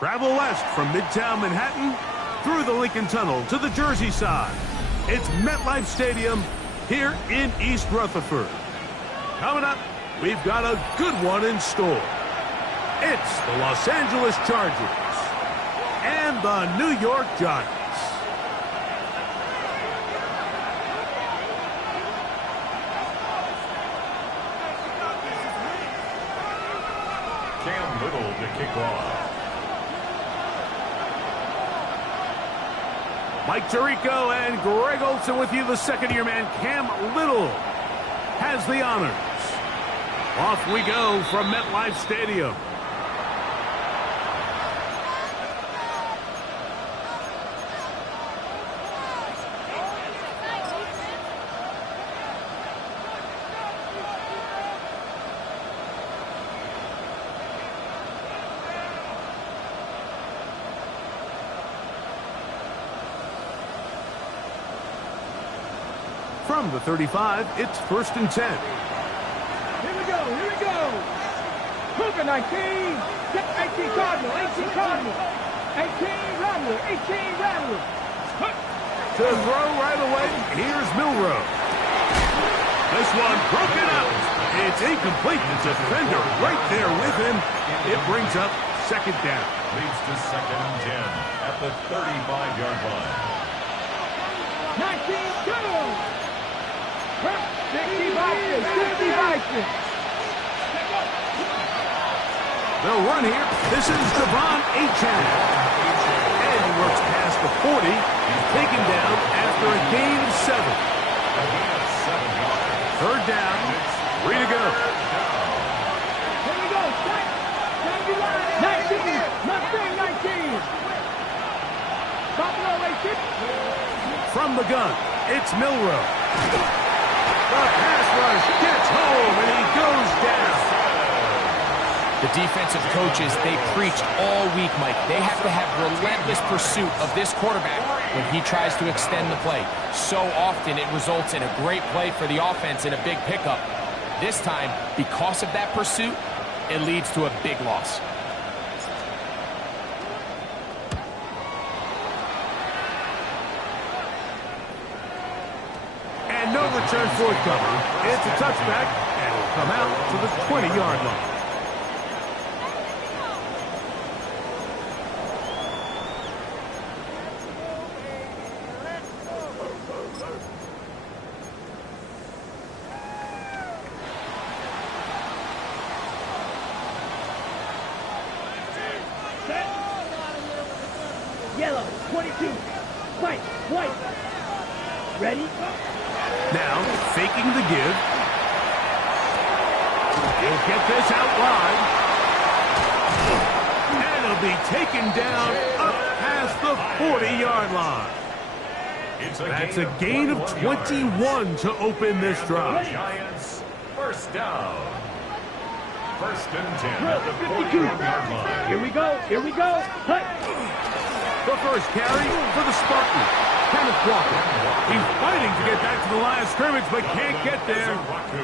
Travel west from Midtown Manhattan through the Lincoln Tunnel to the Jersey side. It's MetLife Stadium here in East Rutherford. Coming up, we've got a good one in store. It's the Los Angeles Chargers and the New York Giants. Cam Little to kick off. Mike Tirico and Greg Olson with you. The second-year man, Cam Little, has the honors. Off we go from MetLife Stadium. From the 35, it's 1st and 10. Here we go. Hooker 19. Get 18 Cardinal, 18 Cardinal. 18 Rattler, 18 Rattler. To throw right away, here's Milrow. This one broken up. It's incomplete. The defender right there with him. It brings up second down. Leads to 2nd and 10 at the 35-yard line. 19-2. 60 Vikings. They'll run here. This is Devon Achane. And he works past the 40. He's taken down after a gain of 7. Third down. 3 to go. Here we go. 19. Buffalo 18. From the gun, it's Milrow. The pass rush gets home, and he goes down. The defensive coaches, they preached all week, Mike. They have to have relentless pursuit of this quarterback when he tries to extend the play. So often it results in a great play for the offense and a big pickup. This time, because of that pursuit, it leads to a big loss. And no return forthcoming. It's a touchback, and will come out to the 20-yard line. Yellow, 22. White. Ready? Now, faking the give. He'll get this out wide. And he'll be taken down up past the 40-yard line. That's a gain of 21 to open this drive. Giants, first down. 1st and 10 at the 40-yard line. Here we go. The first carry for the Spartans. Kenneth Walker. He's fighting to get back to the line of scrimmage, but can't get there.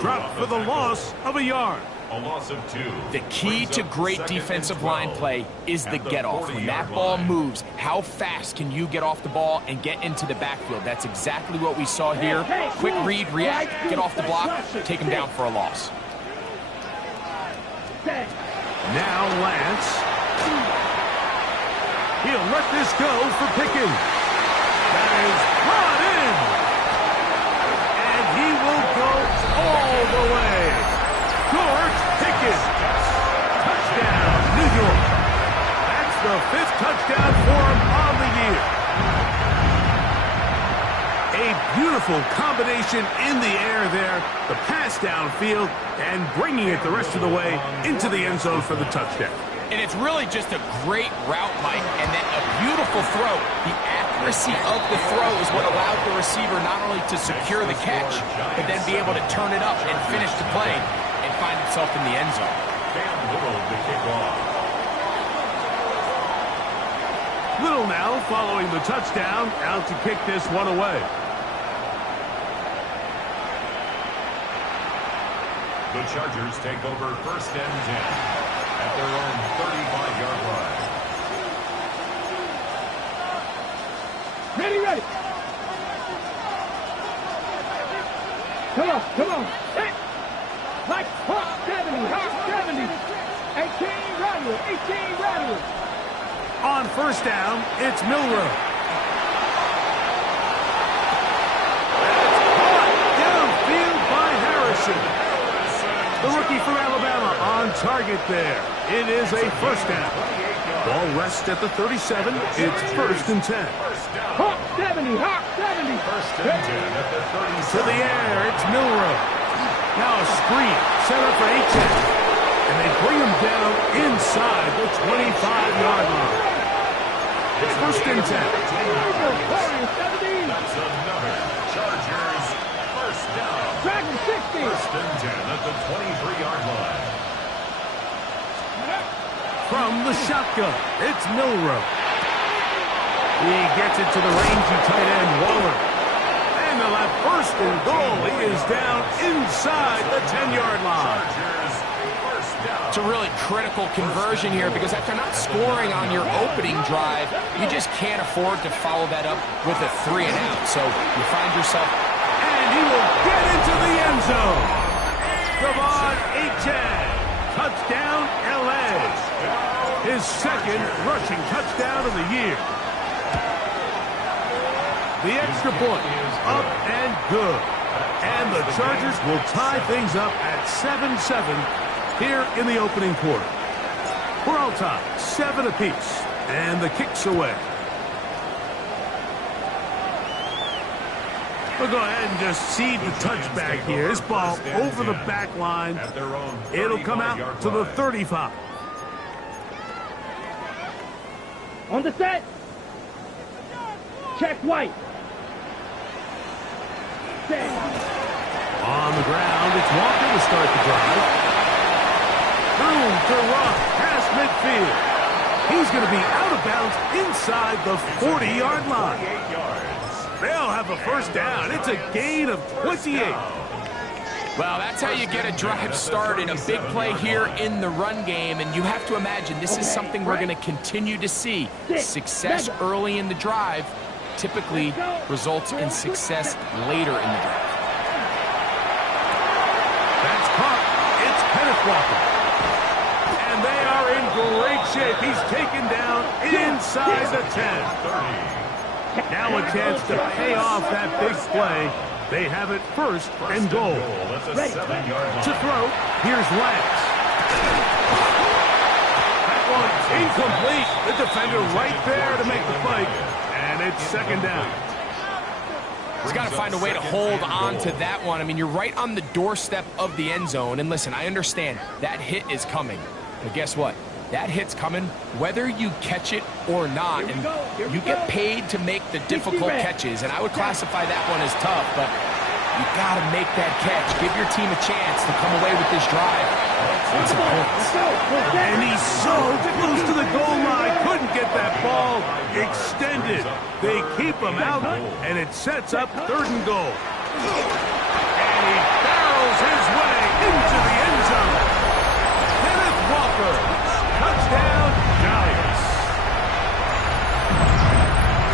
Dropped for the loss of a yard. A loss of 2. The key to great defensive line play is the get-off. When that ball moves, how fast can you get off the ball and get into the backfield? That's exactly what we saw here. Quick read, react, get off the block, take him down for a loss. Now Lance. He'll let this go for Pickens. That is brought in. And he will go all the way. George Pickens. Touchdown, New York. That's the 5th touchdown for him on the year. A beautiful combination in the air there. The pass downfield and bringing it the rest of the way into the end zone for the touchdown. And it's really just a great route, Mike, and then a beautiful throw. The accuracy of the throw is what allowed the receiver not only to secure the catch, but then be able to turn it up and finish the play and find himself in the end zone. Cam Little to kick off. Little now following the touchdown, out to kick this one away. The Chargers take over 1st and 10 at their own 35-yard line. Ready, ready. Come on, come on. Hit. Like Hawk 70, Hawk 70. 18, Rattler, 18, Rattler. On first down, it's Milrow. That's caught downfield by Harrison. The rookie from Alabama on target there. It is a first down. Ball rests at the 37. It's first and 10. Hawk 70, Hawk 70. First and 10 at the 37. To the air, it's Milrow. Now a screen set up for H.N. And they bring him down inside the 25-yard line. It's first and 10. That's another Chargers first down. Dragon 60. First and 10 at the 23-yard line. From the shotgun, it's Milrow. He gets it to the rangy tight end, Waller. And they'll have first and goal. He is down inside the 10-yard line. Chargers first down. It's a really critical conversion here because after not scoring on your opening drive, you just can't afford to follow that up with a 3-and-out. So you find yourself... And he will get into the end zone. Devon Achane. Touchdown, L.A. His second rushing touchdown of the year. The extra point is up and good. And the Chargers will tie things up at 7-7 here in the opening quarter. We're all tied, 7 apiece. And the kick's away. We'll go ahead and just cede the touchback here. This ball over the back line. At their own It'll come out to the 35. On the set. Check White. Set. On the ground, it's Walker to start the drive. Room to run past midfield. He's going to be out of bounds inside the 40-yard line. 48 yards. They'll have a first down. It's a gain of 28. Well, that's how you get a drive started. A big play here in the run game, and you have to imagine this is something we're going to continue to see. Success early in the drive typically results in success later in the drive. That's caught. It's Kenneth Walker. And they are in great shape. He's taken down inside the 10. Now a chance to pay off that big play. They have it first and goal. That's a 7-yard line. To throw, here's Lance. That one's incomplete. The defender right there to make the fight. And it's second down. He's got to find a way to hold on to that one. I mean, you're right on the doorstep of the end zone. And listen, I understand that hit is coming. But guess what? That hit's coming whether you catch it or not. And you get paid to make the difficult catches. And I would classify that one as tough, but you got to make that catch. Give your team a chance to come away with this drive. And he's so close to the goal line. Couldn't get that ball extended. They keep him out, and it sets up third and goal. And he barrels his way into the end zone. Kenneth Walker. Touchdown, Giants.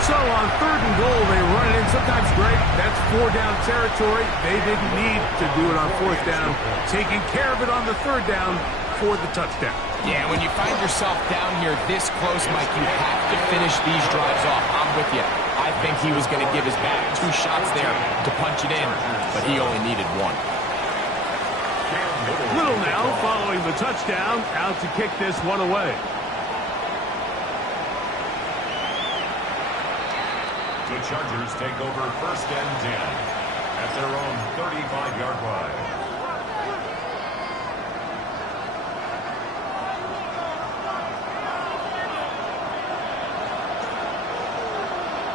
So on third and goal, they run it in. Sometimes, Greg, that's 4-down territory. They didn't need to do it on fourth down. Taking care of it on the third down for the touchdown. Yeah, when you find yourself down here this close, Mike, you have to finish these drives off. I'm with you. I think he was going to give his back 2 shots there to punch it in, but he only needed 1. Little now following the touchdown, out to kick this one away. The Chargers take over first and 10 at their own 35-yard line.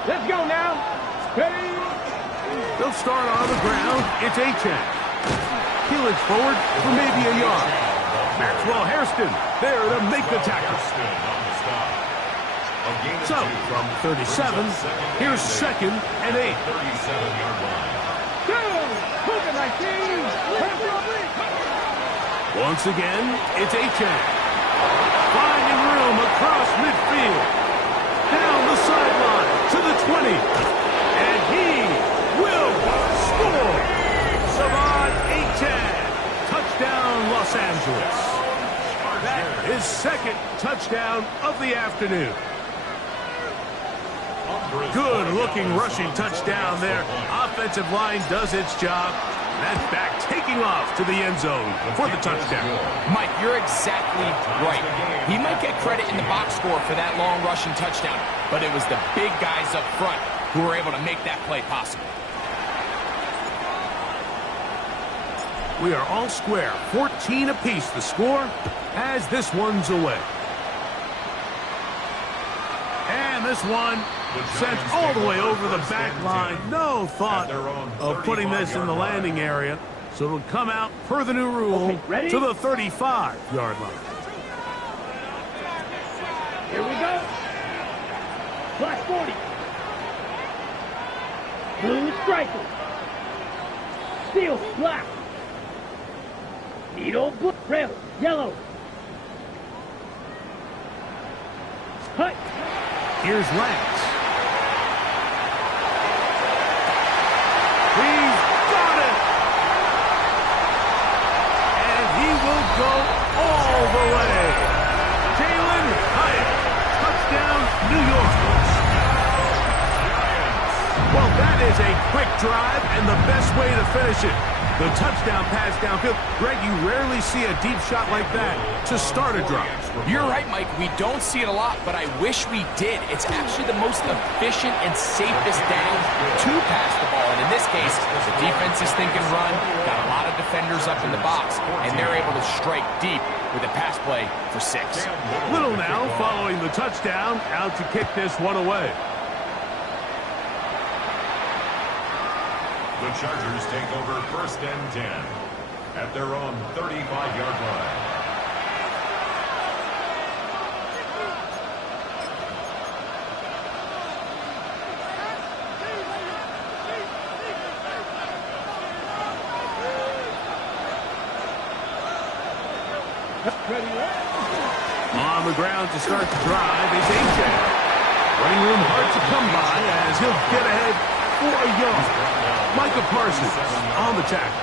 Let's go now. Ready? They'll start on the ground. It's Achane. Keelich forward for maybe a yard. Maxwell Hairston there to make the tackle. So, from 37, here's second and 8. 37-yard line. Once again, it's Achane. Finding room across midfield. down the sideline to the 20. And he will score. Savon Achan. Touchdown, Los Angeles. That is second touchdown of the afternoon. Good-looking rushing touchdown there. Offensive line does its job. That's back taking off to the end zone for the touchdown. Mike, you're exactly right. He might get credit in the box score for that long rushing touchdown, but it was the big guys up front who were able to make that play possible. We are all square, 14 apiece the score as this one's away. And this one sent all the way over the back line. No thought of putting this in the landing area. So it'll come out per the new rule to the 35-yard line. Here we go. Black 40. Blue striker. Steel black. Needle blue. Red yellow. Hut. Here's Lance. He's got it. And he will go all the way. Jalen Hyatt. Touchdown, New York. Well, that is a quick drive and the best way to finish it. The touchdown pass downfield. Greg, you rarely see a deep shot like that to start a drive. You're right, Mike. We don't see it a lot, but I wish we did. It's actually the most efficient and safest down to pass the ball. And in this case, the defense is thinking run, got a lot of defenders up in the box, and they're able to strike deep with a pass play for 6. Little now following the touchdown, out to kick this one away. The Chargers take over 1st and 10 at their own 35-yard line. On the ground to start the drive is Achan. Running room hard to come by as he'll get ahead for a yard. Micah Parsons on the tackle.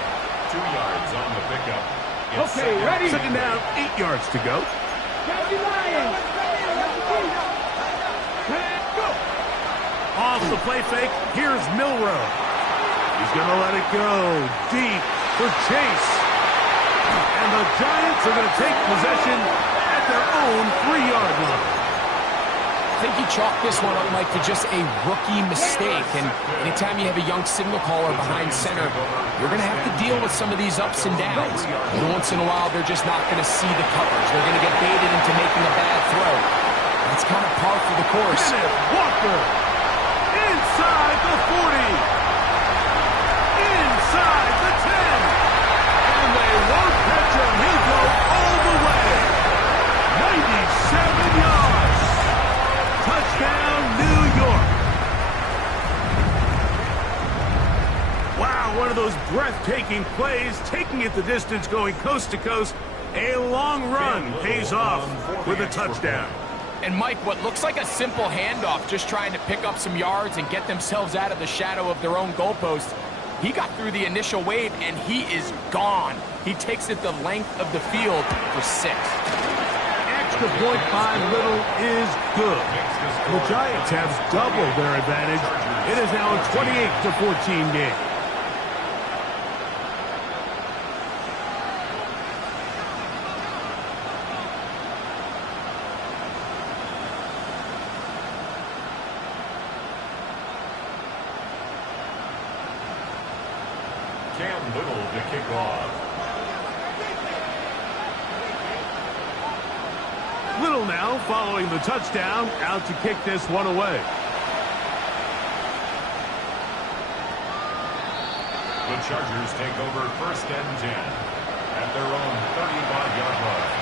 2 yards on the pickup. Okay, ready. Second down, 8 yards to go. Off the play fake, here's Milrow. He's going to let it go deep for Chase. And the Giants are going to take possession at their own 3-yard line. I think he chalked this one up, Mike, to just a rookie mistake. And anytime you have a young signal caller behind center, you're going to have to deal with some of these ups and downs. And once in a while, they're just not going to see the coverage. They're going to get baited into making a bad throw. That's kind of par for the course. Kenneth Walker inside the 40. Inside the 10. And they won't catch him. He'll go all the way. 97 yards. Touchdown, New York. Wow, one of those breathtaking plays, taking it the distance, going coast to coast. A long run pays off with a touchdown. And Mike, what looks like a simple handoff, just trying to pick up some yards and get themselves out of the shadow of their own goalpost. He got through the initial wave, and he is gone. He takes it the length of the field for 6. Extra point by Little is good. The Giants have doubled their advantage. It is now a 28-14 game. Cam Little to kick off. Little now following the touchdown, out to kick this one away. The Chargers take over 1st and 10 at their own 35-yard line.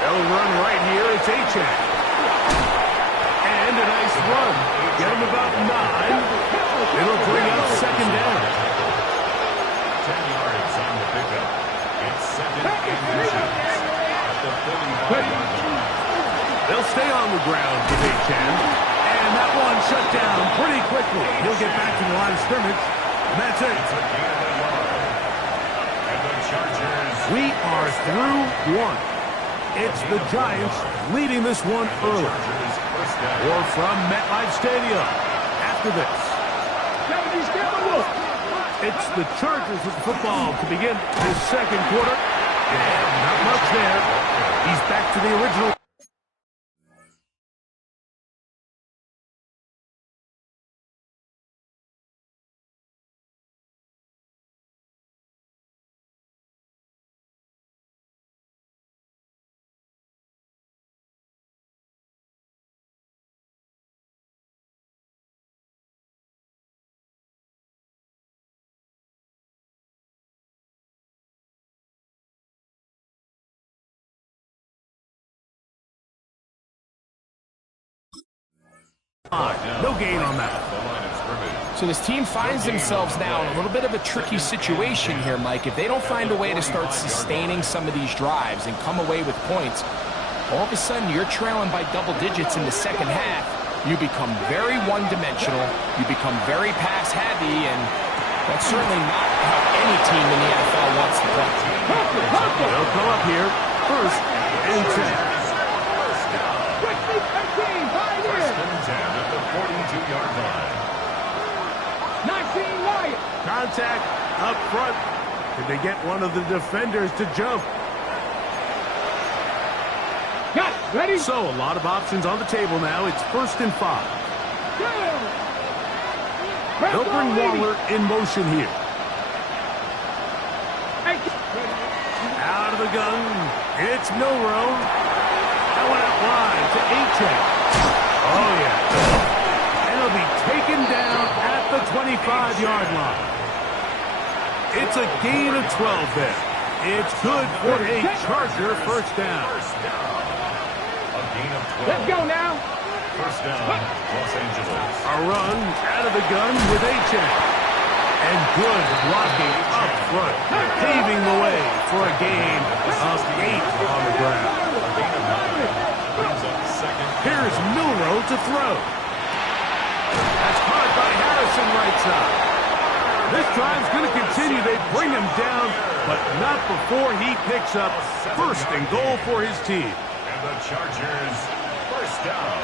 They'll run right here. It's Achan. ground with H.N. And that one shut down pretty quickly. He'll get back to the line of scrimmage. And that's it. And the Chargers. We are through one. It's the Giants leading this one early. Or from MetLife Stadium after this. It's the Chargers with the football to begin his second quarter. And not much there. He's back to the original. No gain on that. So this team finds themselves now in a little bit of a tricky situation here, Mike. If they don't find a way to start sustaining some of these drives and come away with points, all of a sudden you're trailing by double digits in the second half. You become very one-dimensional. You become very pass-heavy, and that's certainly not how any team in the NFL wants to play. They'll go up here. First and 10. First and 10 at the 42-yard line. 19 Wyatt. Contact up front. Did they get one of the defenders to jump? Got it. Ready? So a lot of options on the table now. It's 1st and 5. They'll bring Waller in motion here. Out of the gun. It's Milrow. That one out wide to H.N. Oh, yeah. And he'll be taken down at the 25-yard line. It's a gain of 12 there. It's good for a Charger first down. A gain of 12. Let's go now. First down, Los Angeles. A run out of the gun with H.N. And good blocking up front, paving the way for a gain of 8 on the ground. A gain of 9. Brings up second. Here's Milrow to throw. That's caught by Harrison right side. This drive's going to continue. They bring him down, but not before he picks up 1st and goal for his team. And the Chargers, first down.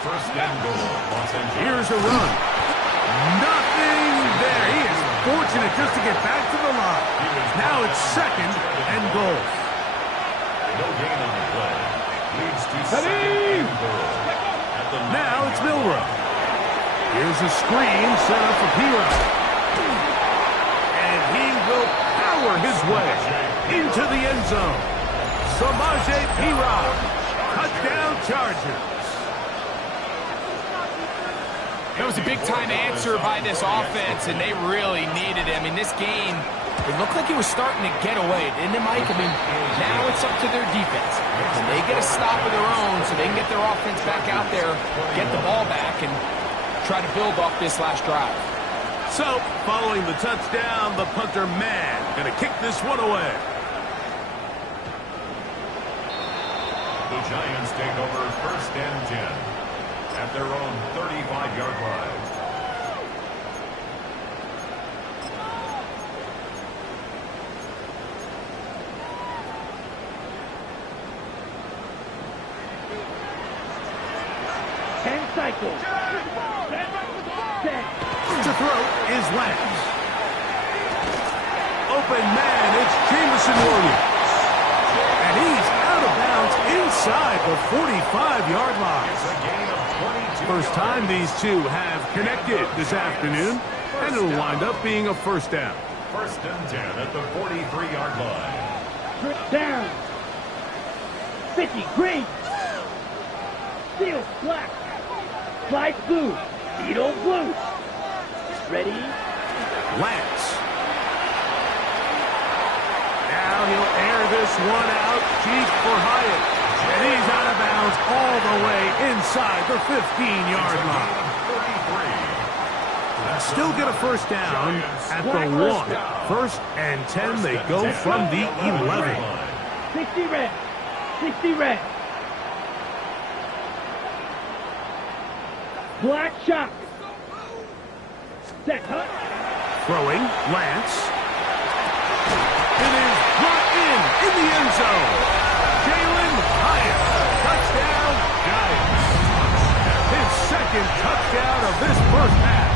First and goal, Los Angeles. Here's a run. Nothing there. He is fortunate just to get back to the line. Now it's 2nd and goal. No gain on the play. Leads to 2nd and goal. Now it's Milrow. Here's a screen set up for P-Rock. And he will power his way into the end zone. Samaje P-Rock. Touchdown Chargers. That was a big-time answer by this offense, and they really needed it. I mean, this game, it looked like it was starting to get away, didn't it, Mike? I mean, now it's up to their defense. And they get a stop of their own so they can get their offense back out there, get the ball back, and try to build off this last drive. So, following the touchdown, the punter man going to kick this one away. The Giants take over 1st and 10 at their own 35-yard line. Cycles. 10. To throw is Lance. Open man, it's Jameson Williams. And he's out of bounds inside the 45-yard line. It's a gain of 22. First time these two have connected this afternoon, and it'll wind up being a first down. 1st and 10 at the 43-yard line. Down. 50, green. Steel, black. Flight blue. Beetle blue. Ready? Lance. Now he'll air this one out deep for Hyatt. And he's out of bounds all the way inside the 15-yard line. Still get a first down at the 1. 1st and 10, they go from the 11. 60 red. 60 red. Black shot. Set, huh? Throwing, Lance. It is brought in the end zone. Jalen Hyatt, touchdown, Giants. His second touchdown of this first half.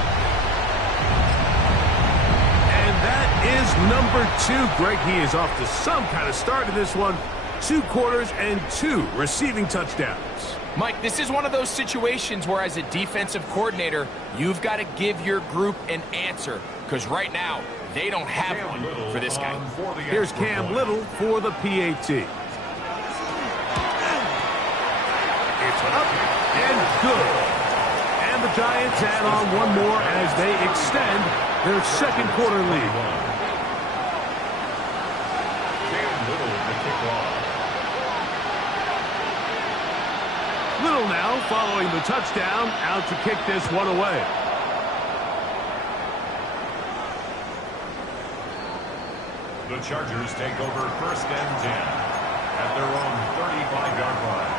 And that is number 2. Greg, he is off to some kind of start in this one. 2 quarters and 2 receiving touchdowns. Mike, this is one of those situations where as a defensive coordinator, you've got to give your group an answer. Because right now, they don't have one for this guy. Here's Cam Little for the PAT. It's up and good. And the Giants add on one more as they extend their second quarter lead. Cam Little to kick off. Little now following the touchdown, out to kick this one away. The Chargers take over first and 10 at their own 35-yard line.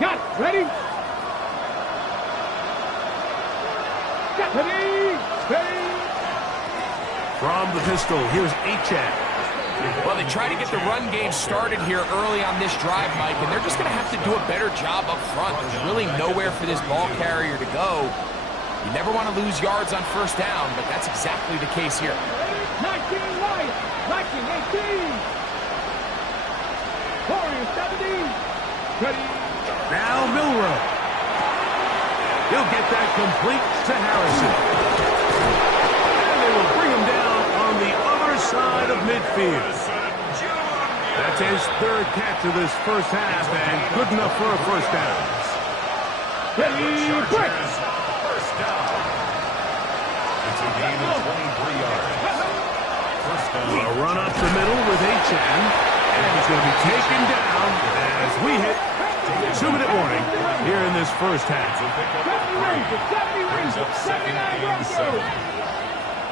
Got it. Ready? Got it. Ready? From the pistol, here's Achane. Well, they try to get the run game started here early on this drive, Mike, and they're just going to have to do a better job up front. There's really nowhere for this ball carrier to go. You never want to lose yards on first down, but that's exactly the case here. 19 Wyatt. 19, 18. Warrior 70. Ready? Now Milroe. He'll get that complete to Harrison. And they will bring him down on the other side of midfield. That's his 3rd catch of this first half, and good enough for a first down. Ready? Break. First down. It's a gain of 23 yards. First down. A run up the middle with Achane, and he's going to be taken down as we hit 2-minute warning here in this first half. 70 Rangers. 70 Rangers. 79 Broncos.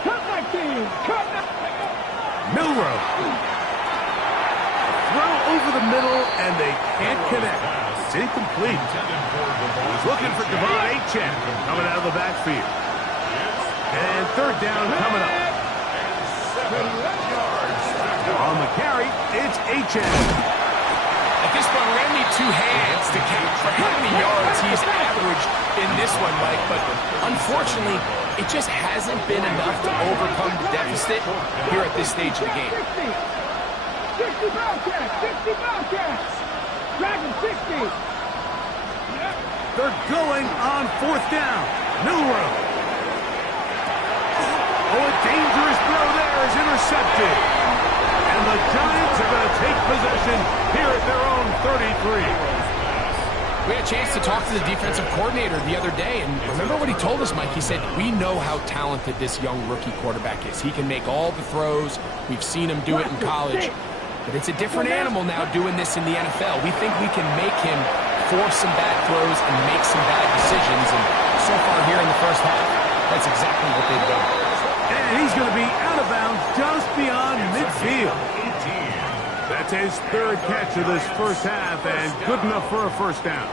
Cut 19. Cut 19. Milroe. Throw over the middle, and they can't connect. It's incomplete. He's looking for Devon Achane coming out of the backfield. And 3rd down coming up. On the carry, it's Achane. At this point, we're going to need 2 hands to count for how many yards he's averaged in this one, Mike. But unfortunately, it just hasn't been enough to overcome the deficit here at this stage of the game. 60 Bobcats. 60 Bobcats. Dragon 60. They're going on 4th down. Milroe. Oh, a dangerous throw there is intercepted. And the Giants are going to take possession here at their own 33. We had a chance to talk to the defensive coordinator the other day, and remember what he told us, Mike? He said, we know how talented this young rookie quarterback is. He can make all the throws. We've seen him do it in college. But it's a different animal now doing this in the NFL. We think we can make him force some bad throws and make some bad decisions. And so far here in the first half, that's exactly what they've done. And he's going to be out of bounds just beyond midfield. That's his 3rd catch of this first half, and good enough for a first down.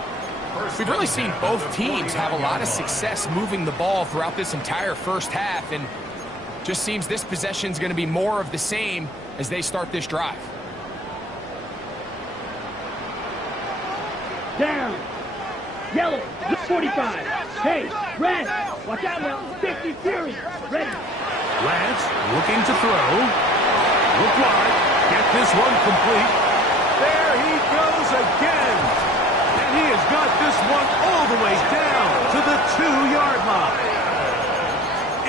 We've really seen both teams have a lot of success moving the ball throughout this entire first half, and just seems this possession is going to be more of the same as they start this drive. Down. Yellow. 45. Hey, red. Watch out now. 50 Fury. Ready. Lance looking to throw. Look wide. Get this one complete. There he goes again. And he has got this one all the way down to the 2-yard line.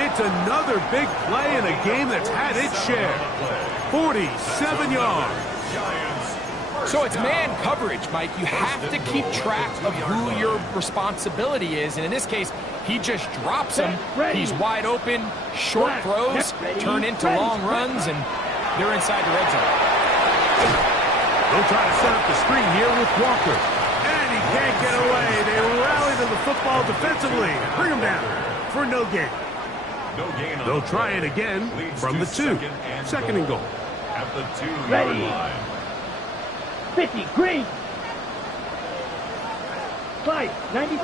It's another big play in a game that's had its share. 47 yards. So it's man coverage, Mike. You have to keep track of who your responsibility is. And in this case, he just drops him. He's wide open. Short throws turn into long runs, and they're inside the red zone. They'll try to set up the screen here with Walker. And he can't get away. They rally to the football defensively. Bring him down for no gain. They'll try it again from the 2. Second and goal. At the 2-yard line. 50 Green. Slide, 97.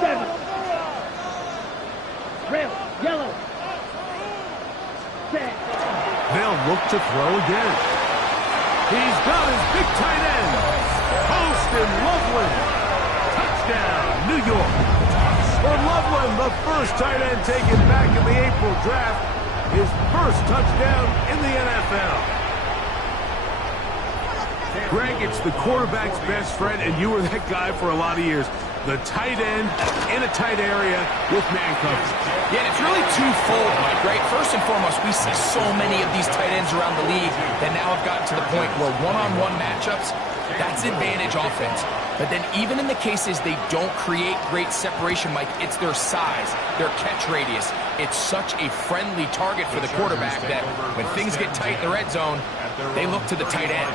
Rail, yellow. Set. They'll look to throw again. He's got his big tight end. Poston Loveland. Touchdown, New York. For Loveland, the first tight end taken back in the April draft. His first touchdown in the NFL. Greg, it's the quarterback's best friend, and you were that guy for a lot of years. The tight end in a tight area with man coverage. Yeah, and it's really twofold, Mike, right? First and foremost, we see so many of these tight ends around the league that now have gotten to the point where one-on-one matchups, that's advantage offense. But then even in the cases they don't create great separation, Mike, it's their size, their catch radius. It's such a friendly target for the quarterback that when things get tight in the red zone, they look to the tight end.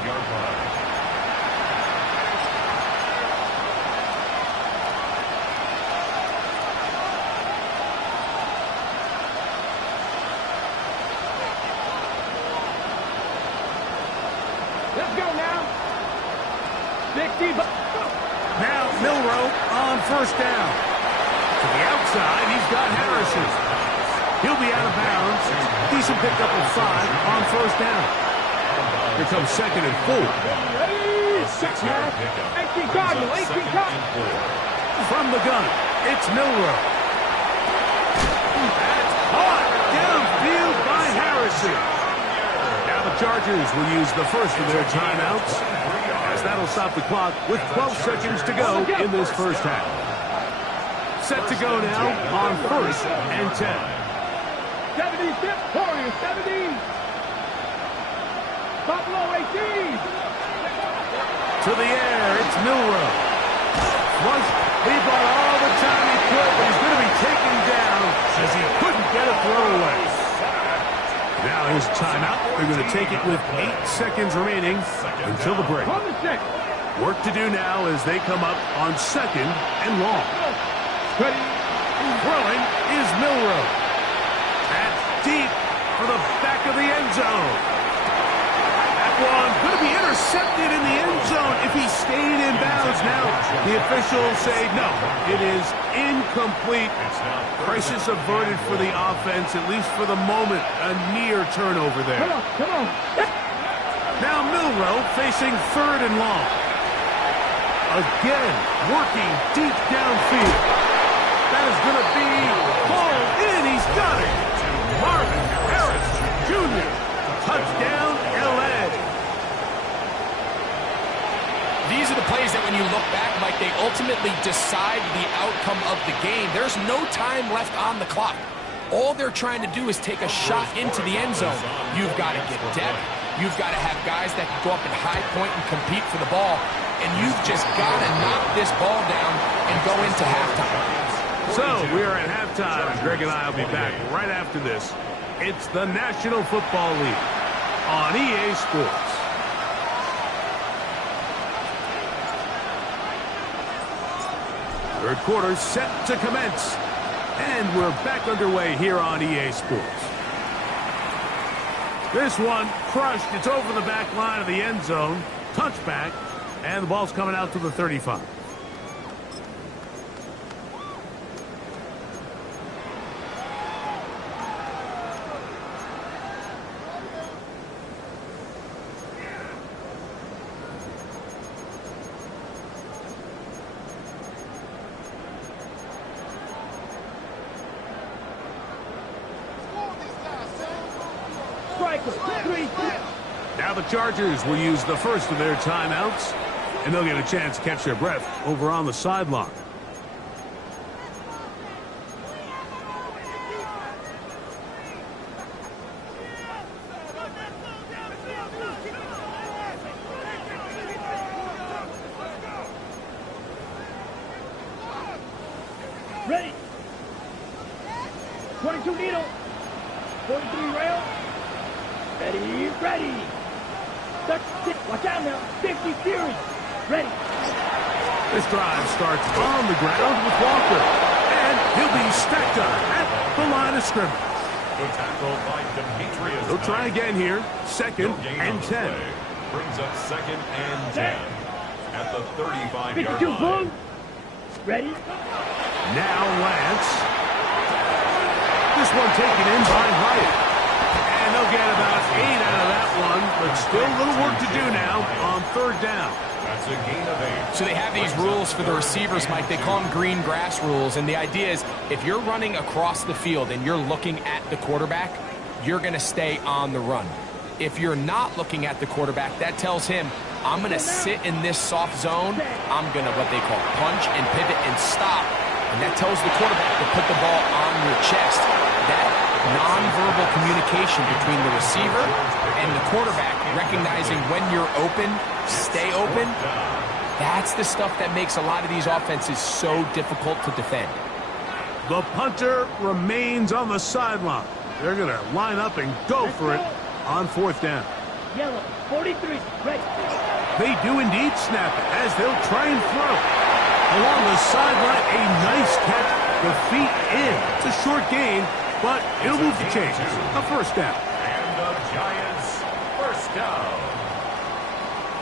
Let's go now. 60. Now Milroe on first down. To the outside, he's got Harrison. He'll be out of bounds. Decent pickup of 5 on first down. Here comes 2nd and 4. Ready, set, man. 18 Cardinal, 18 Cardinal. From the gun, it's Milroe. That's caught downfield by Harrison. Now the Chargers will use the first of their timeouts, as that'll stop the clock with 12 seconds to go in this first half. Set to go now on 1st and 10. 76, Warriors, 70. Buffalo, 18. To the air, it's Milroe. Once he bought all the time he could, but he's going to be taken down as he couldn't get a throw away. Now his timeout. They're going to take it with 8 seconds remaining until the break. Work to do now as they come up on 2nd and long. Ready. Throwing is Milroe. That's deep for the back of the end zone. That one going to be intercepted in the end zone if he stayed in bounds. Now the officials say no, it is incomplete. Crisis averted for the offense, at least for the moment. A near turnover there. Come on. Now Milroe facing 3rd and long. Again, working deep downfield. That is going to be ball in. He's got it. Marvin Harris Jr. Touchdown, L.A. These are the plays that when you look back, Mike, they ultimately decide the outcome of the game. There's no time left on the clock. All they're trying to do is take a shot into the end zone. You've got to get depth. You've got to have guys that can go up at high point and compete for the ball. And you've just got to knock this ball down and go into halftime. So we are at halftime, and Greg and I will be back right after this. It's the National Football League on EA Sports. Third quarter set to commence. And we're back underway here on EA Sports. This one crushed. It's over the back line of the end zone. Touchback. And the ball's coming out to the 35. Now the Chargers will use the first of their timeouts, and they'll get a chance to catch their breath over on the sideline. Ready. 22 needle. 43 rail. Ready. 36. Watch out now. 50 Fury. Ready. This drive starts on the ground with Walker. And he'll be stacked up at the line of scrimmage. The tackle by Demetrius. They'll try again here. 2nd and 10. Brings up 2nd and 10. At the 35-yard 52 line. boom. ready? Now Lance. This one taken in by Hyatt. And they'll get about 8 out of that one, but still a little work to do now on 3rd down. That's a gain of 8. So they have these rules for the receivers, Mike. They call them green grass rules. And the idea is if you're running across the field and you're looking at the quarterback, you're going to stay on the run. If you're not looking at the quarterback, that tells him, I'm going to sit in this soft zone. I'm going to, what they call, punch and pivot and stop. And that tells the quarterback to put the ball on your chest. That nonverbal communication between the receiver and the quarterback, recognizing when you're open, stay open, that's the stuff that makes a lot of these offenses so difficult to defend. The punter remains on the sideline. They're going to line up and go for it on 4th down. Yellow, 43, ready. They do indeed snap it as they'll try and throw. Along the sideline, a nice catch. The feet in. It's a short gain, but it'll move the chains. A 1st down. And the Giants, 1st down.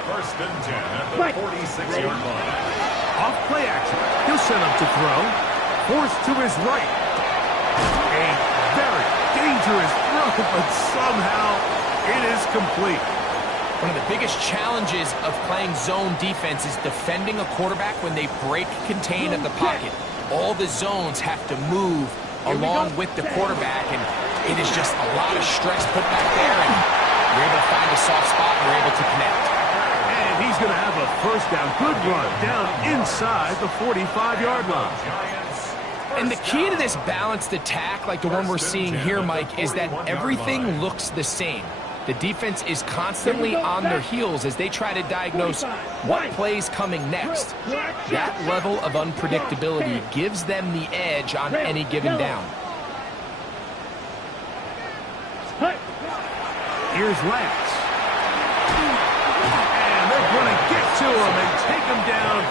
1st and 10 at the 46-yard line. Off play action. He'll set up to throw. Forced to his right. A very dangerous throw, but somehow it is complete. One of the biggest challenges of playing zone defense is defending a quarterback when they break contain of the pocket. All the zones have to move along with the quarterback, and it is just a lot of stress put back there, and you're able to find a soft spot and you're able to connect. And he's going to have a 1st down. Good run down inside the 45-yard line. And the key to this balanced attack, like the one we're seeing here, Mike, is that everything looks the same. The defense is constantly on their heels as they try to diagnose what play's coming next. That level of unpredictability gives them the edge on any given down. Here's Lance. And they're going to get to him and take him down,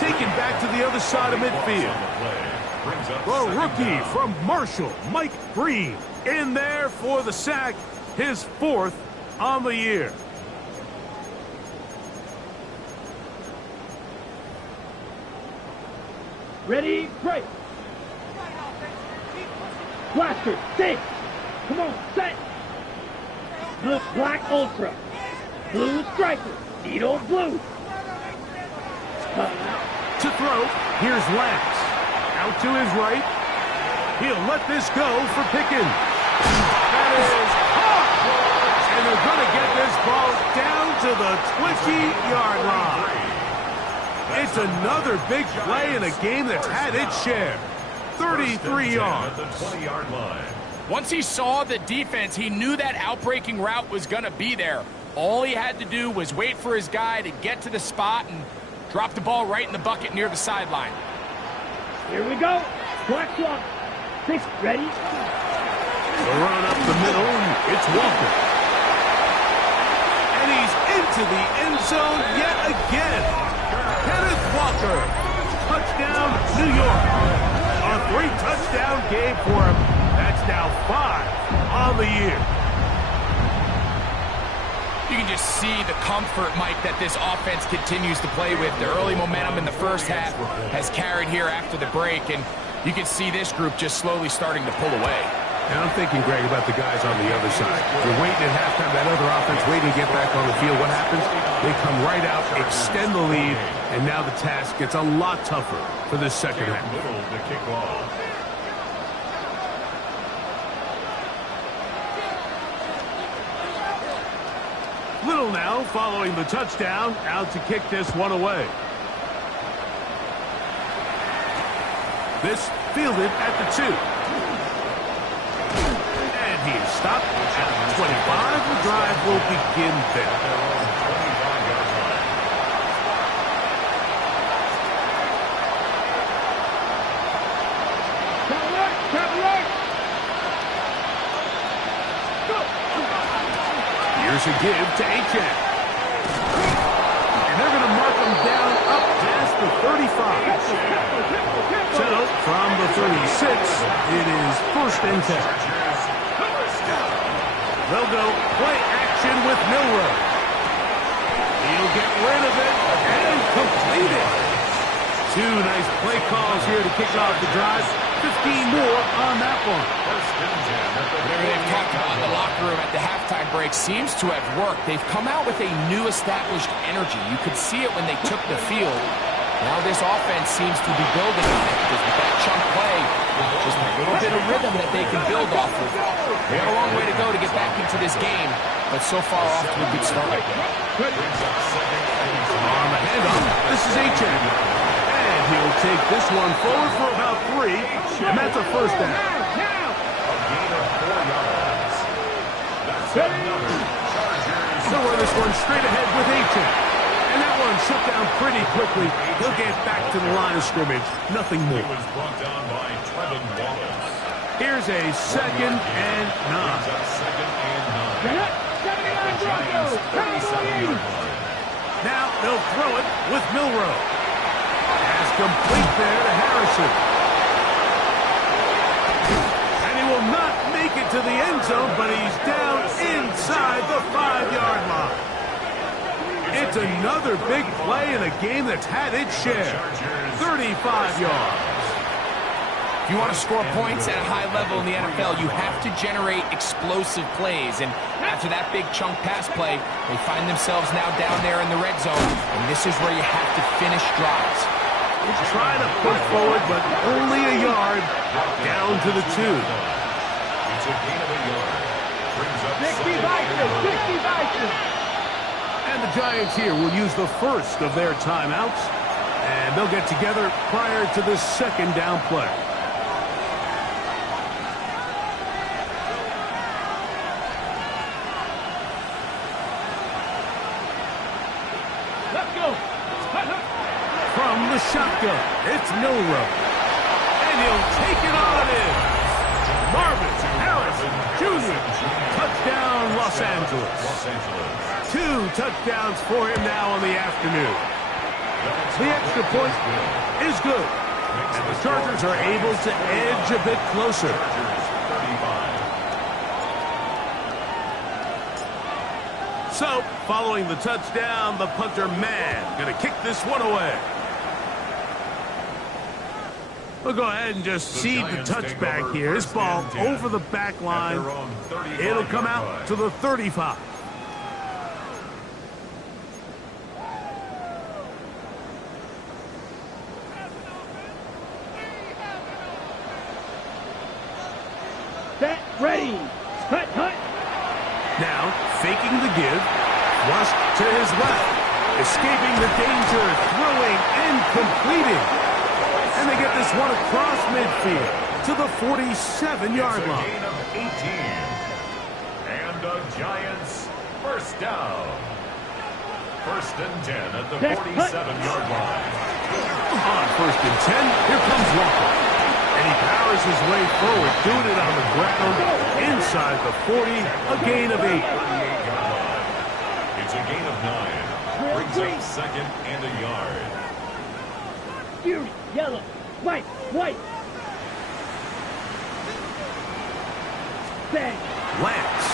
taken back to the other side of midfield. The rookie from Marshall, Mike Green, in there for the sack. His 4th on the year. Ready, break. Blaster, stay. Come on, set. Blue, black ultra. Blue striker. Needle blue. To throw, here's Lance. Out to his right. He'll let this go for Pickens. That is and they're going to get this ball down to the 20-yard line. It's another big play in a game that's had its share. 33 yards. At the 20-yard line. Once he saw the defense, he knew that outbreaking route was going to be there. All he had to do was wait for his guy to get to the spot and drop the ball right in the bucket near the sideline. Here we go. Black swap. 6, ready. The run up the middle, it's Walker. And he's into the end zone yet again. Kenneth Walker. Touchdown, New York. A 3-touchdown game for him. That's now 5 on the year. You can just see the comfort, Mike, that this offense continues to play with. The early momentum in the first half has carried here after the break, and you can see this group just slowly starting to pull away. And I'm thinking, Greg, about the guys on the other side. You're waiting at halftime, that other offense waiting to get back on the field. What happens? They come right out, extend the lead, and now the task gets a lot tougher for this second half. Little to kick off. Little now following the touchdown, out to kick this one away. This fielded at the 2. And he is stopped at the 25. The drive will begin there. Here's a give to H.N. And they're going to mark him down up past the 35. So from the 36, it is 1st and 10. They'll go play action with Milrow. He'll get rid of it and complete it. Two nice play calls here to kick off the drive. 15 more on that one. Whatever They've talked about in the locker room at the halftime break seems to have worked. They've come out with a new established energy. You could see it when they took the field. Now this offense seems to be building on it because with that chunk play, just a little bit of rhythm that they can build off of. They have a long way to go to get back into this game, but so far off to a good start right now. On the handoff, this is Achan. And he'll take this one forward for about 3, and that's a first down. They'll run this one straight ahead with Achan. And that one shut down pretty quickly. He'll get back to the line of scrimmage. Nothing more. Here's a 2nd and 9. Now they'll throw it with Milroe. Pass complete there to Harrison. And he will not make it to the end zone, but he's down inside the 5-yard line. It's another big play in a game that's had its share. 35 yards. If you want to score points at a high level in the NFL, you have to generate explosive plays. And after that big chunk pass play, they find themselves now down there in the red zone. And this is where you have to finish drives. He's trying to push forward, but only a yard down to the 2. It's a gain of a yard. Brings up 60 And the Giants here will use the first of their timeouts. And they'll get together prior to the 2nd down play. Let's go. From the shotgun, it's Milroe. And he'll take it on in. Marvin Harrison Jr. Touchdown, Los Angeles. 2 touchdowns for him now on the afternoon. The extra point is good. And the Chargers are able to edge a bit closer. So, following the touchdown, the punter man going to kick this one away. We'll go ahead and just seed the touchback here. This ball over the back line. It'll come out to the 35. Set, ready. Hut, hut. Now, faking the give. Flush to his left. Escaping the danger. Throwing and completing. And they get this one across midfield to the 47-yard line. Gain of 18. And the Giants first down. 1st and 10 at the 47-yard line. On 1st and 10, here comes Walker. And he powers his way forward, doing it on the ground inside the 40, a gain of 8. It's a gain of 9. Brings up 2nd and a yard. You, yellow, white, white. Bang. Lance.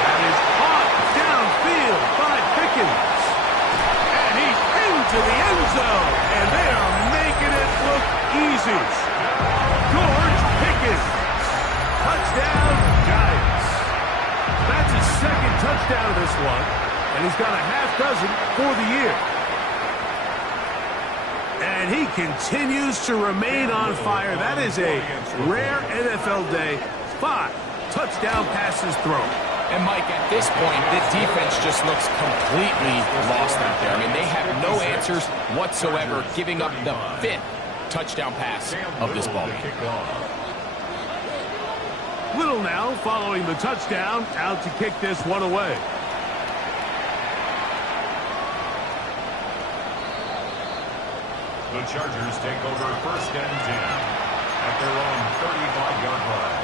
That is caught downfield by Pickens. And he's into the end zone. And they are making it look easy. George Pickens. Touchdown, Giants. That's his 2nd touchdown of this one. And he's got a half dozen for the year. And he continues to remain on fire. That is a rare NFL day. 5 touchdown passes thrown. And Mike, at this point, the defense just looks completely lost out there. I mean, they have no answers whatsoever, giving up the 5th touchdown pass of this ball game. Little now following the touchdown, out to kick this one away. The Chargers take over 1st and 10 at their own 35-yard line.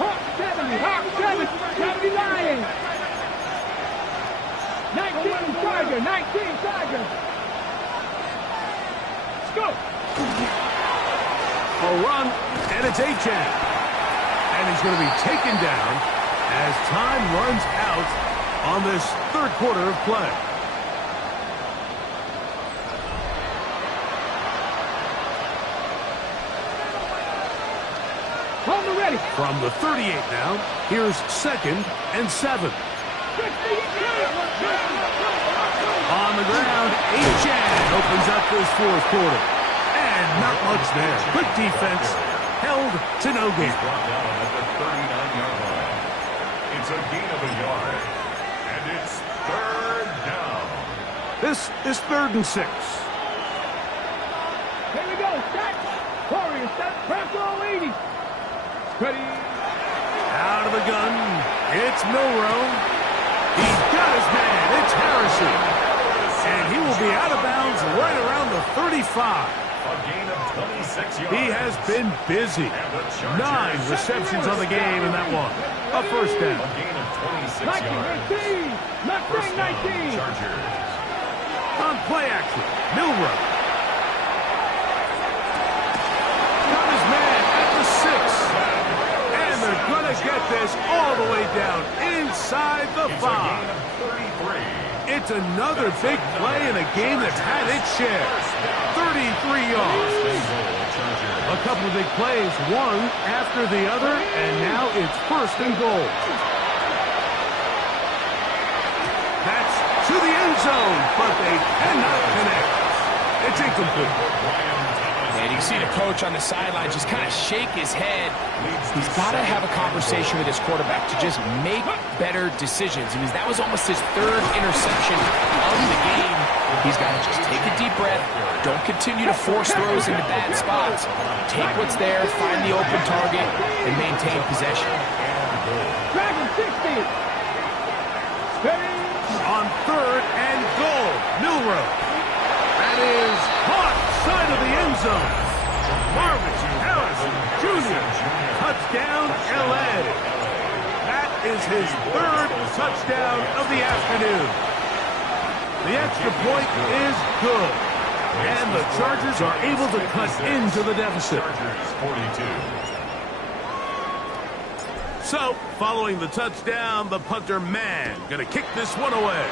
Hawk 70 Lions. 19 Charger, 19 Charger. Let's go. They'll run, and it's Achan. And he's going to be taken down as time runs out on this third quarter of play. Ready. From the 38 now, here's 2nd and 7. On the ground, Achan opens up this fourth quarter. And not much there. Good defense, held to no gain. Brought down at the 39-yard line. It's a gain of a yard. And it's third down. This is 3rd and 6. Here we go. Set. Warriors set. Press all 80. Ready. Out of the gun. It's Milrow. He's got his man. It's Harrison. And he will be out of bounds right around the 35. A gain of 26 yards. He has been busy. 9 receptions on the game in that one. A first down. A gain of 26 19, yards. 19. Not First down, 19. Chargers. On play action, Milrow. Got his man at the 6. And they're going to get this all the way down inside the 5. It's a gain of 33. It's another big play in a game that's had its share. 33 yards. A couple of big plays, one after the other, and now it's 1st and goal. That's to the end zone, but they cannot connect. It's incomplete. And you can see the coach on the sideline just kind of shake his head. He's got to have a conversation with his quarterback to just make better decisions. I mean, that was almost his 3rd interception of the game. He's got to just take a deep breath. Don't continue to force throws into bad spots. Take what's there, find the open target, and maintain possession. Dragon 60. Ready. On 3rd and goal, Milrow. That is caught side of the end zone. Marvin Harrison Jr. Touchdown, L.A. That is his 3rd touchdown of the afternoon. The extra point is good. And the Chargers are able to cut into the deficit. Chargers 42. So, following the touchdown, the punter man going to kick this one away.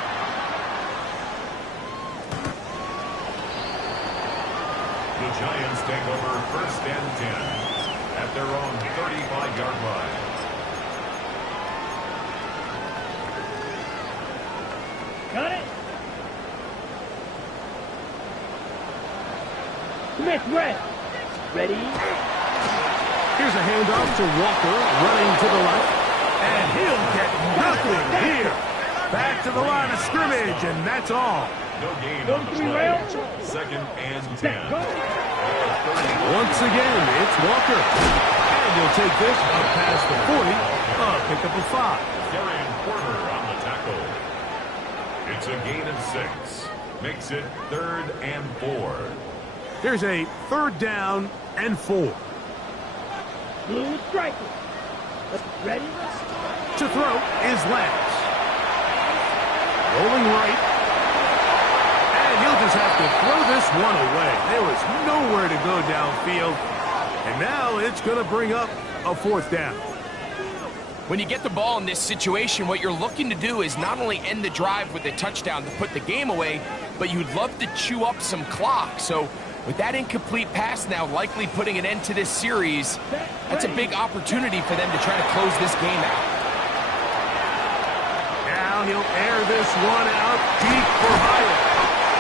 The Giants take over 1st and 10 at their own 35-yard line. Got it. Smith red. Ready. Here's a handoff to Walker, running to the left. And he'll get nothing here. Back to the line of scrimmage, and that's all. No gain on the play. 2nd and 10. Once again, it's Walker. And he'll take this up past the 40. Pick up a 5. Darian Porter on the tackle. It's a gain of 6. Makes it 3rd and 4. Here's a 3rd down and 4. Blue striker. Ready. To throw is Lance. Rolling right. And he'll just have to throw this one away. There was nowhere to go downfield. And now it's going to bring up a 4th down. When you get the ball in this situation, what you're looking to do is not only end the drive with a touchdown to put the game away, but you'd love to chew up some clock. So with that incomplete pass now likely putting an end to this series, that's a big opportunity for them to try to close this game out. Now he'll air this one out deep for Hyatt.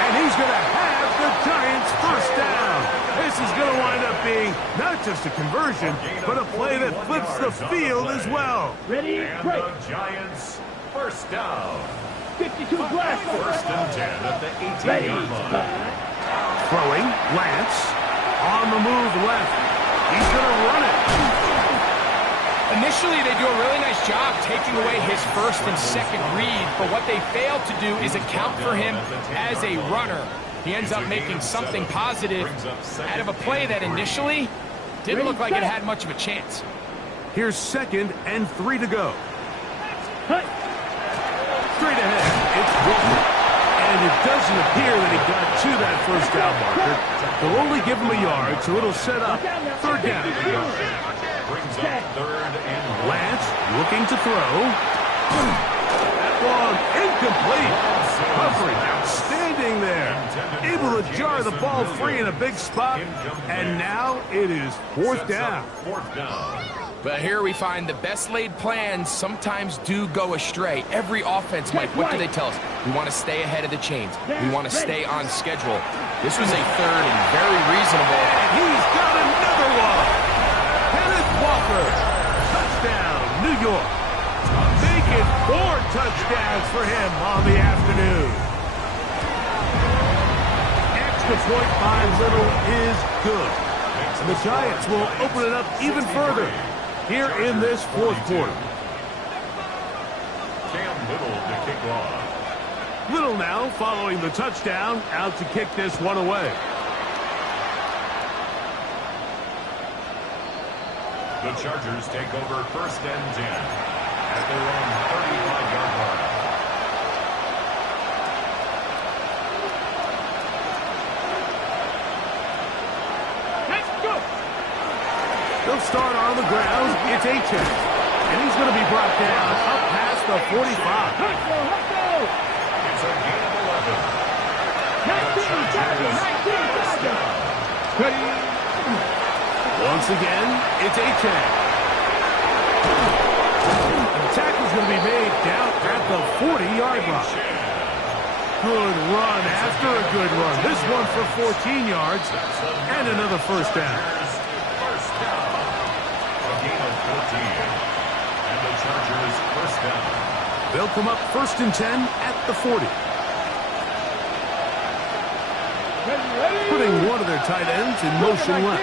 And he's going to have the Giants' 1st down. This is going to wind up being not just a conversion, but a play that flips the field as well. Ready. And Break. the Giants' 1st down. 52 blast. 1st and 10 at the 18-yard line. Throwing, Lance. On the move left. He's going to run it. Initially, they do a really nice job taking away his 1st and 2nd read, but what they fail to do is account for him as a runner. He ends up making something positive out of a play that initially didn't look like it had much of a chance. Here's 2nd and 3 to go. Cut. Straight ahead, it's Walker. And it doesn't appear that he got to that first down marker. They'll only give him a yard, so it'll set up third down. Brings up third and one. Lance looking to throw. That one incomplete. Coverage outstanding there. Able to jar the ball free in a big spot. And now it is fourth down. Fourth down. But here we find the best laid plans sometimes do go astray. Every offense, Mike, what do they tell us? We want to stay ahead of the chains. We want to stay on schedule. This was a third and very reasonable. And he's got another one. Kenneth Walker. Touchdown, New York. Make it 4 touchdowns for him on the afternoon. Extra point by Little is good. And the Giants will open it up even further here in this fourth quarter. Cam Little to kick off. Little now following the touchdown, out to kick this one away. The Chargers take over first and 10 at their own 35-yard line. They'll start on the ground. It's Achane. And he's going to be brought down up past the 45. It's a gain of 11. Once again, it's Achane. The tackle's going to be made down at the 40-yard line. Good run after a good run. This one for 14 yards and another first down. First down. A gain of 14. And the Chargers first down. They'll come up first and 10 at the 40. Putting one of their tight ends in motion left.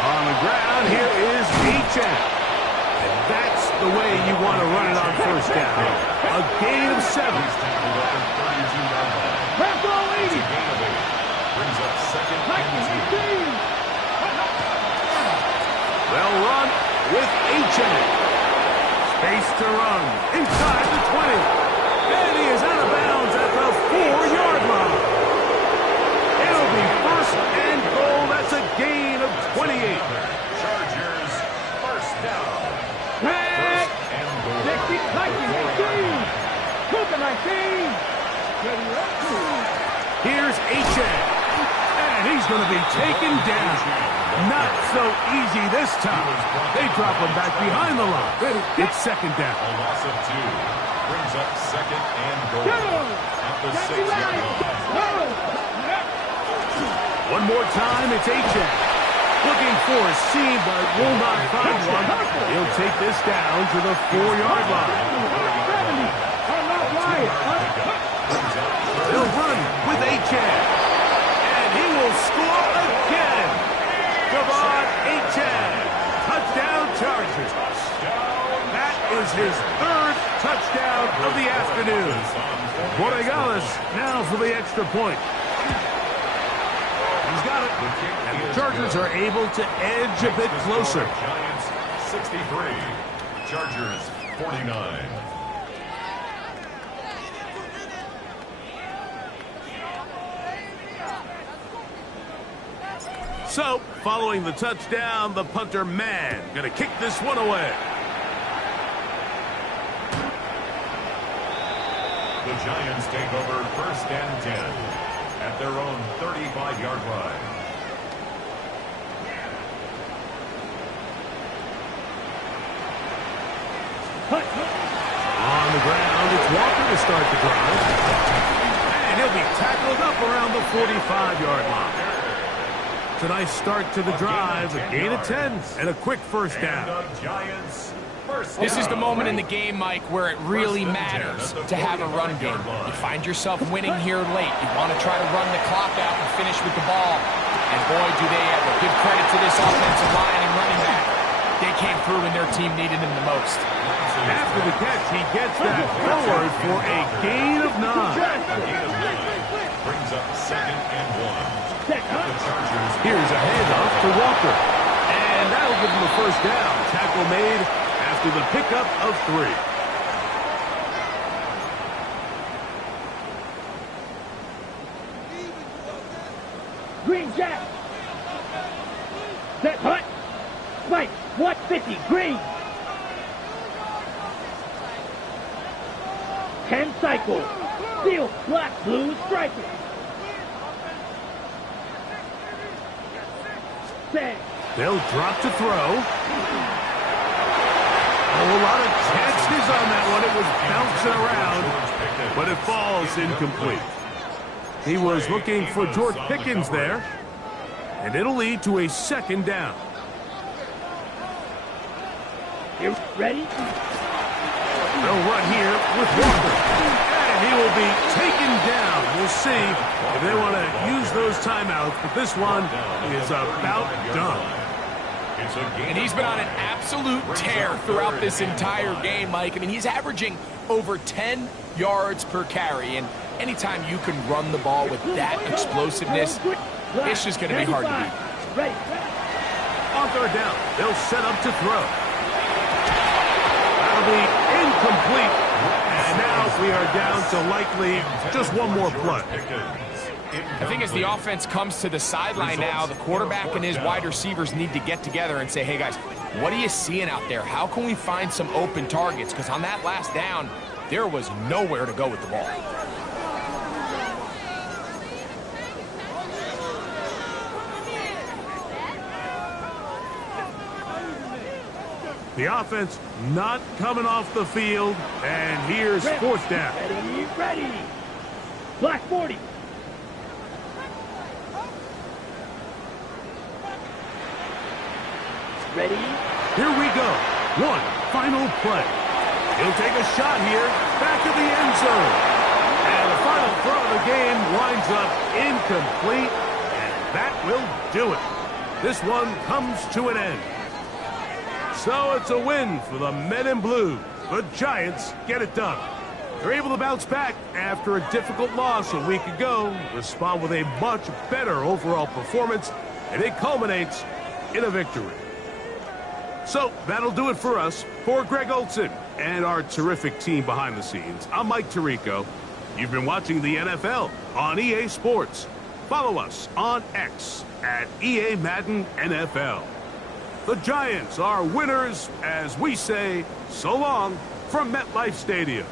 On the ground, here is Achane. And that's the way you want to run it on first down. A gain of 7. He's tackled up at 32-yard line. It's a gain of 8. Brings up second and 2. They'll run with Achane. Space to run inside the 20. And he is out of bounds at the 4-yard line. It'll be first and goal. That's a gain of 28. Chargers first down. Back. First and goal. 19. Here's Achane. And he's going to be taken down. Not so easy this time. They drop him back behind the line. It's second down. A loss of 2. Brings up second and goal. At the 6-yard line. One more time, it's Achane. Looking for a seam, but will not find one. He'll take this down to the 4-yard line. They'll run with Achane. And he will score again. Devon Achane. Touchdown Chargers. That is his 3rd touchdown of the afternoon. Borregales now for the extra point. He's got it. And the Chargers are able to edge a bit closer. Giants 63. Chargers 49. So, following the touchdown, the punter man going to kick this one away. The Giants take over first and 10 at their own 35-yard line. On the ground, it's Walker to start the drive. And he'll be tackled up around the 45-yard line. It's a nice start to the drive, a gain of 10, and a quick first down. This is the moment in the game, Mike, where it really matters to have a run game. You find yourself winning here late. You want to try to run the clock out and finish with the ball. And boy, do they ever. Give credit to this offensive line and running back. They came through when their team needed him the most. After the catch, he gets that forward for a gain of 9. Brings up second and 1. Here's a handoff to Walker. And that'll give him the first down. Tackle made after the pickup of 3. Green. 10 cycle. Steel, black, blue, striker. Set. They'll drop to throw. A lot of chances on that one. It was bouncing around, but it falls incomplete. He was looking for George Pickens there, and it'll lead to a second down. You ready? They'll run here with Walker, and he will be taken down. We'll see if they want to use those timeouts, but this one is about done. And he's been on an absolute tear throughout this entire game, Mike. I mean, he's averaging over 10 yards per carry, and anytime you can run the ball with that explosiveness, it's just going to be hard to beat. Ready. On third down, they'll set up to throw. That'll be incomplete. And now we are down to likely just one more play. I think as the offense comes to the sideline now, the quarterback and his wide receivers need to get together and say, hey, guys, what are you seeing out there? How can we find some open targets? Because on that last down, there was nowhere to go with the ball. The offense not coming off the field, and here's fourth down. Ready. Black 40. Ready. Here we go. One final play. He'll take a shot here, back of the end zone. And the final throw of the game winds up incomplete, and that will do it. This one comes to an end. So it's a win for the Men in Blue. The Giants get it done. They're able to bounce back after a difficult loss a week ago, respond with a much better overall performance, and it culminates in a victory. So that'll do it for us. For Greg Olson and our terrific team behind the scenes, I'm Mike Tirico. You've been watching the NFL on EA Sports. Follow us on X at EA Madden NFL. The Giants are winners as we say so long from MetLife Stadium.